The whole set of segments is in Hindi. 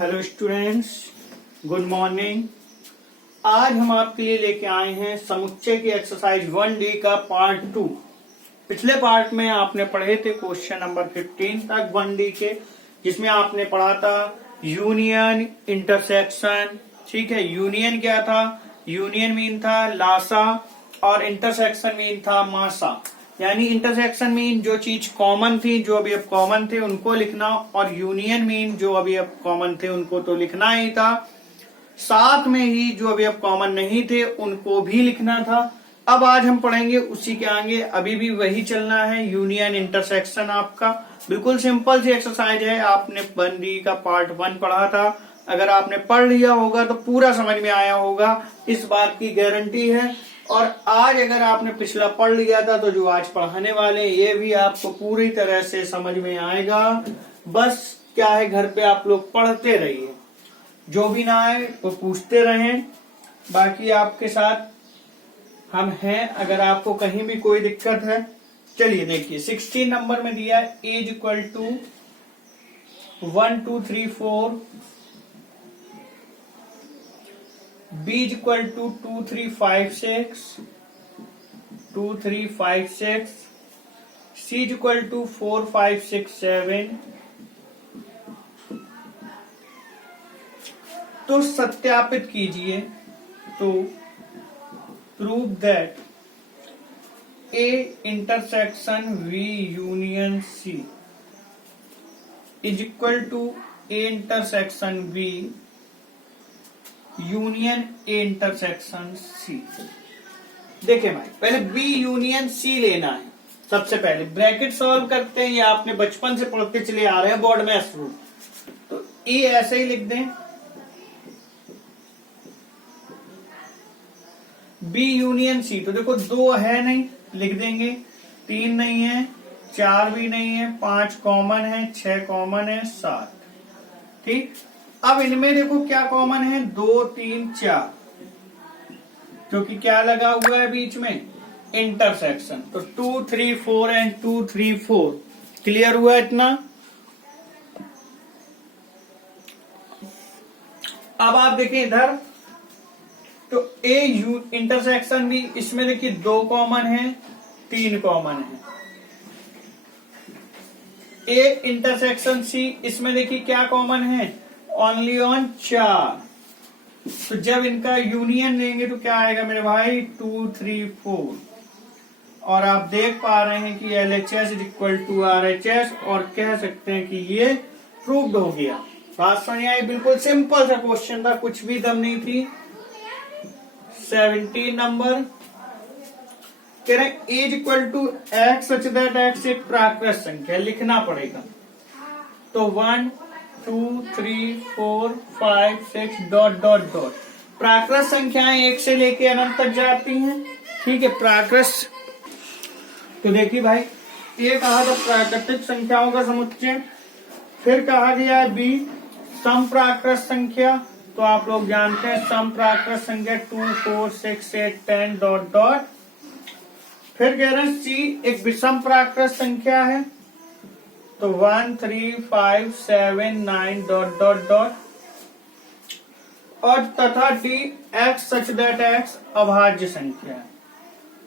Hello students, good morning. आज हम आपके लिए लेके आए हैं समुच्चय की एक्सरसाइज 1D का पार्ट 2। पिछले पार्ट में आपने पढ़े थे क्वेश्चन नंबर 15 तक 1D के, जिसमें आपने पढ़ा था यूनियन, इंटरसेक्शन। ठीक है, यूनियन क्या था? यूनियन मीन था लासा और इंटरसेक्शन मीन था मासा। यानी इंटरसेक्शन मीन जो चीज कॉमन थी, जो अभी अब कॉमन थे उनको लिखना, और यूनियन मीन जो अभी अब कॉमन थे उनको तो लिखना ही था, साथ में ही जो अभी अब कॉमन नहीं थे उनको भी लिखना था। अब आज हम पढ़ेंगे उसी के आगे, अभी भी वही चलना है, यूनियन इंटरसेक्शन। आपका बिल्कुल सिंपल सी एक्सरसाइज है। आपने 1D का पार्ट 1 पढ़ा था, अगर आपने पढ़ लिया होगा तो पूरा समझ में आया होगा, इस बात की गारंटी है। और आज अगर आपने पिछला पढ़ लिया था तो जो आज पढ़ाने वाले ये भी आपको पूरी तरह से समझ में आएगा। बस क्या है, घर पे आप लोग पढ़ते रहिए, जो भी ना आए वो पूछते रहें। बाकी आपके साथ हम हैं, अगर आपको कहीं भी कोई दिक्कत है। चलिए देखिए, 16 नंबर में दिया है A's equal to 1 2 3 4, B is equal to 2 3 5 6, 2 3 5 6, C is equal to 4 5 6 7। तो सत्यापित कीजिए। तो prove that A intersection V union C is equal to A intersection V union A intersection C. देखिए भाई, पहले बी यूनियन सी लेना है। सबसे पहले ब्रैकेट सॉल्व करते हैं, या आपने बचपन से पढ़ते चले आ रहे हैं बोर्ड में थ्रू, तो ए ऐसे ही लिख दें, बी यूनियन सी। तो देखो 2 है नहीं, लिख देंगे, 3 नहीं है, 4 भी नहीं है, 5 कॉमन है, 6 कॉमन है, 7। ठीक, अब इनमें देखो क्या कॉमन है, 2 3 4, क्योंकि क्या लगा हुआ है बीच में, इंटरसेक्शन। तो 2 3 4 एंड 2 3 4। क्लियर हुआ इतना? अब आप देखिए इधर, तो ए यू इंटरसेक्शन भी, इसमें देखिए 2 कॉमन है, 3 कॉमन है। ए इंटरसेक्शन सी, इसमें देखिए क्या कॉमन है, ओनली ऑन 4। तो जब इनका यूनियन लेंगे तो क्या आएगा मेरे भाई, 2 3 4। और आप देख पा रहे हैं कि LHS is equal to RHS, और कह सकते हैं कि ये प्रूव्ड हो गया। बात समझ आई? बिल्कुल सिंपल सा क्वेश्चन था, कुछ भी दम नहीं थी। 17 नंबर कह रहे हैं A's equal to x such that x एक प्राकृत संख्या, लिखना पड़ेगा। तो 1 2 3 4 5 6 डॉट डॉट डॉट। प्राकृत संख्याएं 1 से लेके अनंत तक जाती हैं। ठीक है, प्राकृत। तो देखिए भाई, ये कहा था प्राकृतिक संख्याओं का समुच्चय। फिर कहा गया है बी सम प्राकृत संख्या। तो आप लोग जानते हैं सम प्राकृत संख्या 2 4 6 8 10 डॉट डॉट। फिर कह रहे हैं सी एक विषम प्राकृत संख्या है, तो 1 3 5 7 9 डॉट डॉट डॉट। और तथा D x such that x अभाज्य संख्या है।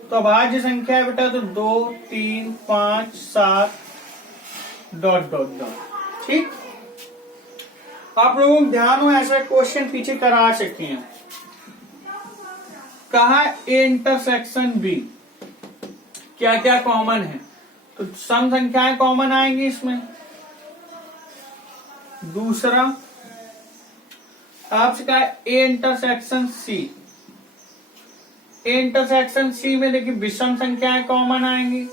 तो अभाज्य संख्या है बेटा, तो 2 3 5 7 डॉट डॉट डॉट। ठीक, आप लोगों को ध्यान हो, ऐसा क्वेश्चन पीछे करा सकते हैं। कहा ए इंटरसेक्शन बी, क्या क्या कॉमन है, तो सम संख्याएं कॉमन आएंगी इसमें। दूसरा आपसे कहा ए इंटरसेक्शन सी। ए इंटरसेक्शन सी में देखिए विषम संख्याएं कॉमन आएंगी।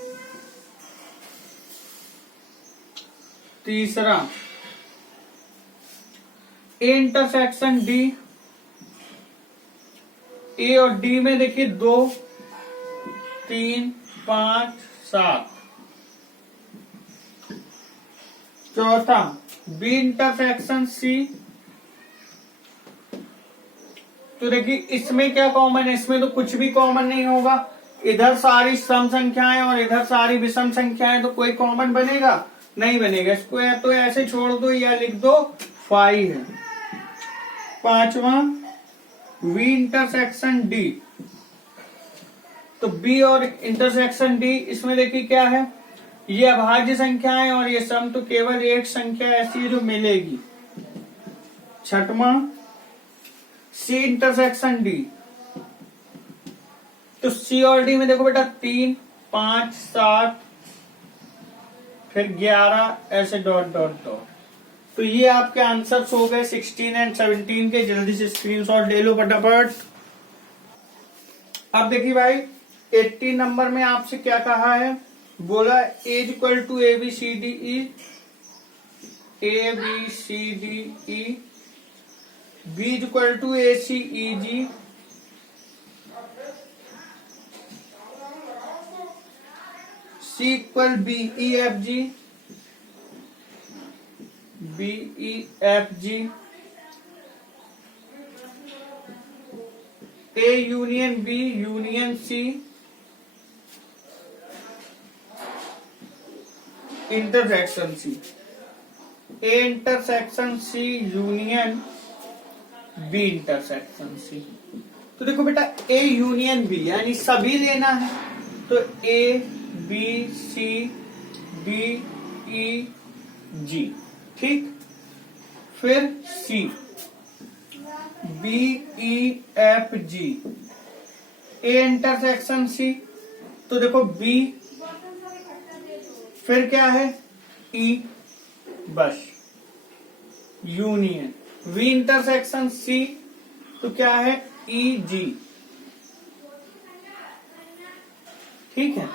तीसरा ए इंटरसेक्शन डी। ए और डी में देखिए 2 3 5 7। चौथा बी इंटरसेक्शन सी। तो देखिए इसमें क्या कॉमन है, इसमें तो कुछ भी कॉमन नहीं होगा। इधर सारी सम संख्याएं और इधर सारी विषम संख्याएं, तो कोई कॉमन बनेगा नहीं बनेगा। इसको या तो ऐसे छोड़ दो या लिख दो 5 है। पांचवा V इंटरसेक्शन D। तो B और इंटरसेक्शन D, इसमें देखिए क्या है, ये अभाज्य संख्या है और ये सम, तो केवल एक संख्या ऐसी है जो मिलेगी। छठवां C इंटरसेक्शन D। तो C और D में देखो बेटा 3, 5, 7 फिर 11 ऐसे डॉट डॉट डॉट। तो ये आपके आंसर्स हो गए 16 एंड 17 के। जल्दी से स्क्रीनशॉट ले लो फटाफट। अब देखिए भाई 80 नंबर में आपसे क्या कहा है, बोला A's equal to ABCDE, ABCDE, B equal to ACEG, C equal BEFG, BEFG, A union B union C, intersection C, A intersection C union B intersection C। तो देखो बेटा A यूनियन B यानी सभी लेना है, तो A B C D E G, ठीक। फिर C B E F G, A intersection C, तो देखो B, फिर क्या है E, बस यूनियन V इंटरसेक्शन C, तो क्या है E G, ठीक है।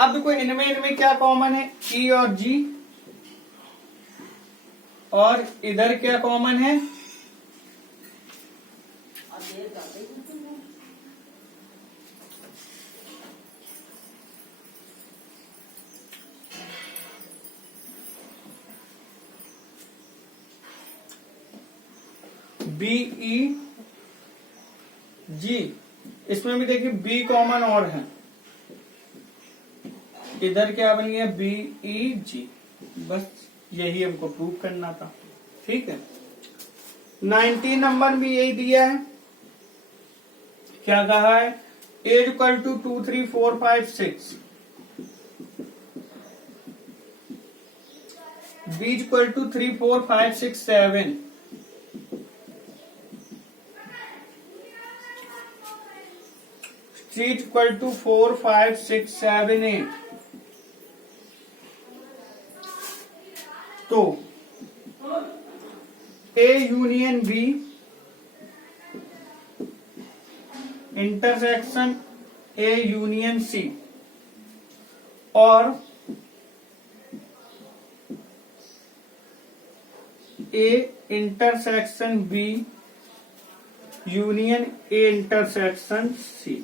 अब देखो इनमें क्या कॉमन है, E और G, और इधर क्या कॉमन है, BE G। इसमें भी देखिए B कॉमन और है, इधर क्या बन गया BEG, बस यही हमको प्रूव करना था, ठीक है। 19 नंबर भी यही दिया है, क्या कहा है, A's equal to 2 3 4 5 6, B equal to 3 4 5 6 7, C equal to 4 5 6 7 8। तो A union B intersection A union C और A intersection B union A intersection C,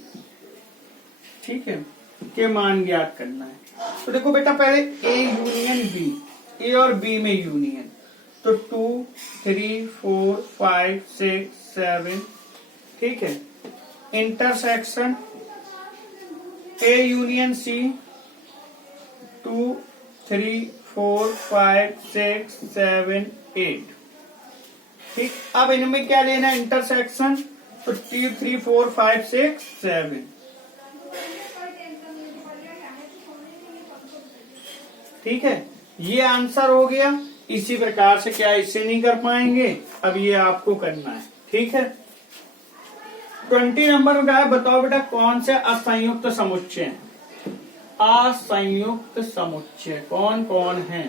ठीक है, के मान ज्ञात करना है। तो देखो बेटा पहले A यूनियन B, A और B में यूनियन, तो 2 3 4 5 6 7, ठीक है। इंटरसेक्शन A यूनियन C, 2 3 4 5 6 7 8, ठीक। अब इनमें क्या लेना है, इंटरसेक्शन, तो 2 3 4 5 6 7, ठीक है। ये आंसर हो गया। इसी प्रकार से क्या इससे नहीं कर पाएंगे, अब ये आपको करना है, ठीक है। 20 नंबर में क्या है, बताओ बेटा कौन से असंयुक्त समुच्चय हैं। असंयुक्त समुच्चय कौन कौन है,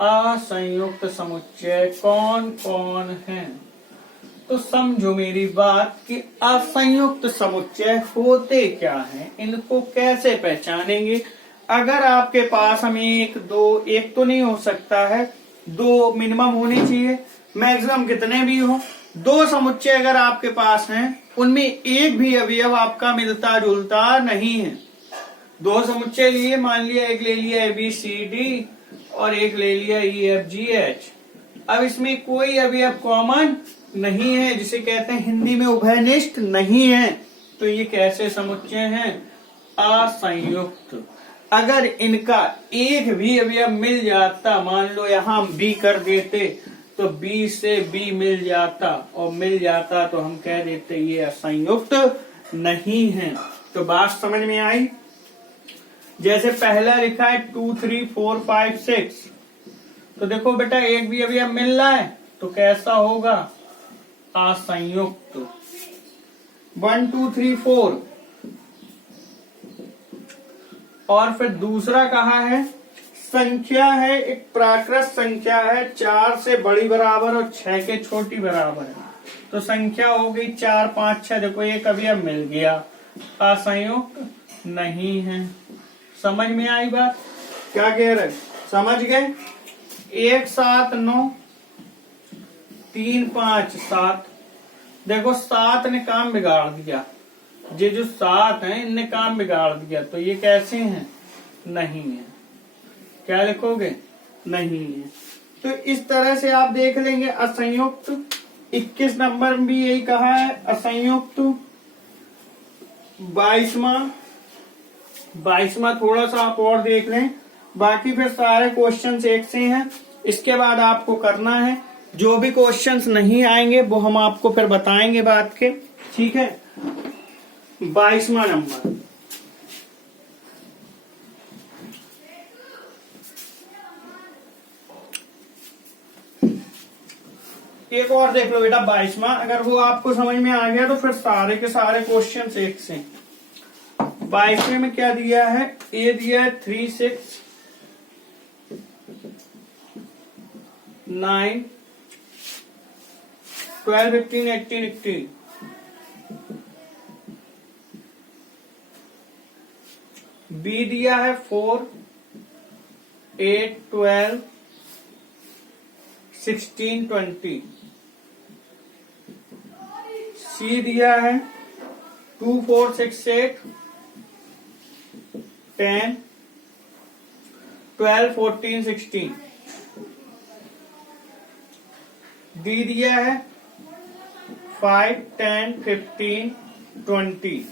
असंयुक्त समुच्चय कौन कौन है। तो समझो मेरी बात कि असंयुक्त समुच्चय होते क्या हैं, इनको कैसे पहचानेंगे। अगर आपके पास हमें एक तो नहीं हो सकता है, 2 मिनिमम होने चाहिए, मैक्सिमम कितने भी हो। 2 समुच्चय अगर आपके पास हैं, उनमें एक भी अवयव आपका मिलता जुलता नहीं है। 2 समुच्चय लिए, मान लिया एक ले लिया ABCD और एक ले लिया EFGH। अब इसमें कोई अवयव कॉमन नहीं है, जिसे कहते हैं हिंदी में उभयनिष्ठ नहीं है। तो ये कैसे समुच्चय हैं, असंयुक्त। अगर इनका एक भी अवयव मिल जाता, मान लो यहां हम B कर देते, तो बी से बी मिल जाता, और मिल जाता तो हम कह देते ये असंयुक्त नहीं है। तो बात समझ में आई। जैसे पहला लिखा है 2 3 4 5 6, तो देखो बेटा एक भी अभी अब मिल रहा है तो कैसा होगा, असंयुक्त। 1 2 3 4, और फिर दूसरा कहा है संख्या है, एक प्राकृत संख्या है, 4 से बड़ी बराबर और 6 के छोटी बराबर है, तो संख्या हो गई 4 5 6। देखो ये कभी अब मिल गया, असंयुक्त नहीं है। समझ में आई बात, क्या कह रहे, समझ गए। 1 7 9 3 5 7, देखो 7 ने काम बिगाड़ दिया, ये जो 7 है इनने काम बिगाड़ दिया, तो ये कैसे हैं, नहीं है। क्या लिखोगे, नहीं है। तो इस तरह से आप देख लेंगे असंयुक्त। 21 नंबर में भी यही कहा है असंयुक्त। 22वां थोड़ा सा आप और देख लें, बाकी फिर सारे क्वेश्चंस एक से हैं। इसके बाद आपको करना है, जो भी क्वेश्चंस नहीं आएंगे वो हम आपको फिर बताएंगे बात के, ठीक है। 22वां नंबर, एक और देख लो बेटा 22वां, अगर वो आपको समझ में आ गया तो फिर सारे के सारे क्वेश्चन एक से। 22वें में क्या दिया है, ए दिया है 3 6 9 12 15 18 18, बी दिया है 4 8 12 16 20, सी दिया है 2 4 6 8 10 12 14 16, डी दिया है 5 10 15 20।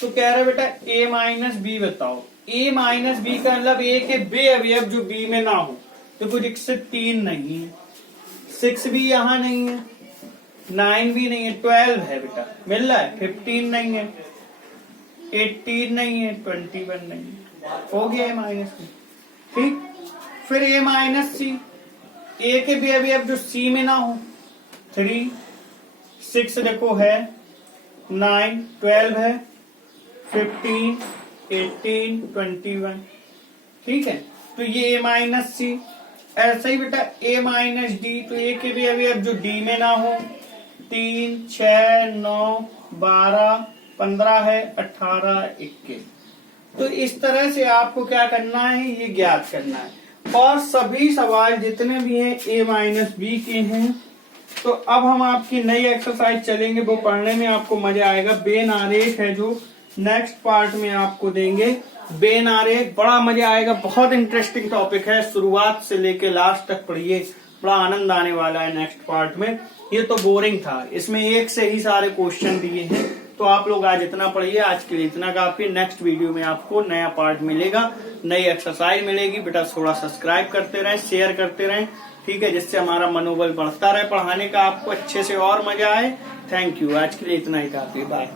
तो कह रहे बेटा a माइनस बी बताओ। a माइनस बी का मतलब a के बे अवयव जो b में ना हो, तो कुछ 3 नहीं है, 6 भी यहाँ नहीं है, 9 भी नहीं है, 12 है बेटा मिल रहा है, 15 नहीं है, 18 नहीं है, 21 नहीं है, हो गया a माइनस बी। ठीक, फिर a माइनस सी, a के बे अवयव जो c में ना हो, 3 6 देखो है, 9 12 है, 15 18 21, ठीक है। तो ये a माइनस सी। ऐसा ही बेटा a माइनस डी, तो a के भी अभी अब जो d में ना हो, 3 6 9 12 15 है, 18 21। तो इस तरह से आपको क्या करना है, ये ज्ञात करना है। और सभी सवाल जितने भी हैं a माइनस बी के हैं। तो अब हम आपकी नई एक्सरसाइज चलेंगे, वो पढ़ने में आपको मजा आएगा। बेन आरेख है जो नेक्स्ट पार्ट में आपको देंगे। बेन आरेख बड़ा मजा आएगा, बहुत इंटरेस्टिंग टॉपिक है, शुरुआत से लेके लास्ट तक पढ़िए, बड़ा आनंद आने वाला है नेक्स्ट पार्ट में। ये तो बोरिंग था, इसमें एक से ही सारे क्वेश्चन दिए हैं, तो आप लोग आज इतना पढ़िए। आज के लिए इतना काफी। नेक्स्ट वीडियो में आपको नया पार्ट मिलेगा, नई एक्सरसाइज मिलेगी। बेटा थोड़ा सब्सक्राइब करते रहें, शेयर करते रहें, ठीक है, जिससे हमारा मनोबल बढ़ता रहे, पढ़ाने का आपको अच्छे से और मजा आए। थैंक यू, आज के लिए इतना ही काफी। बाय।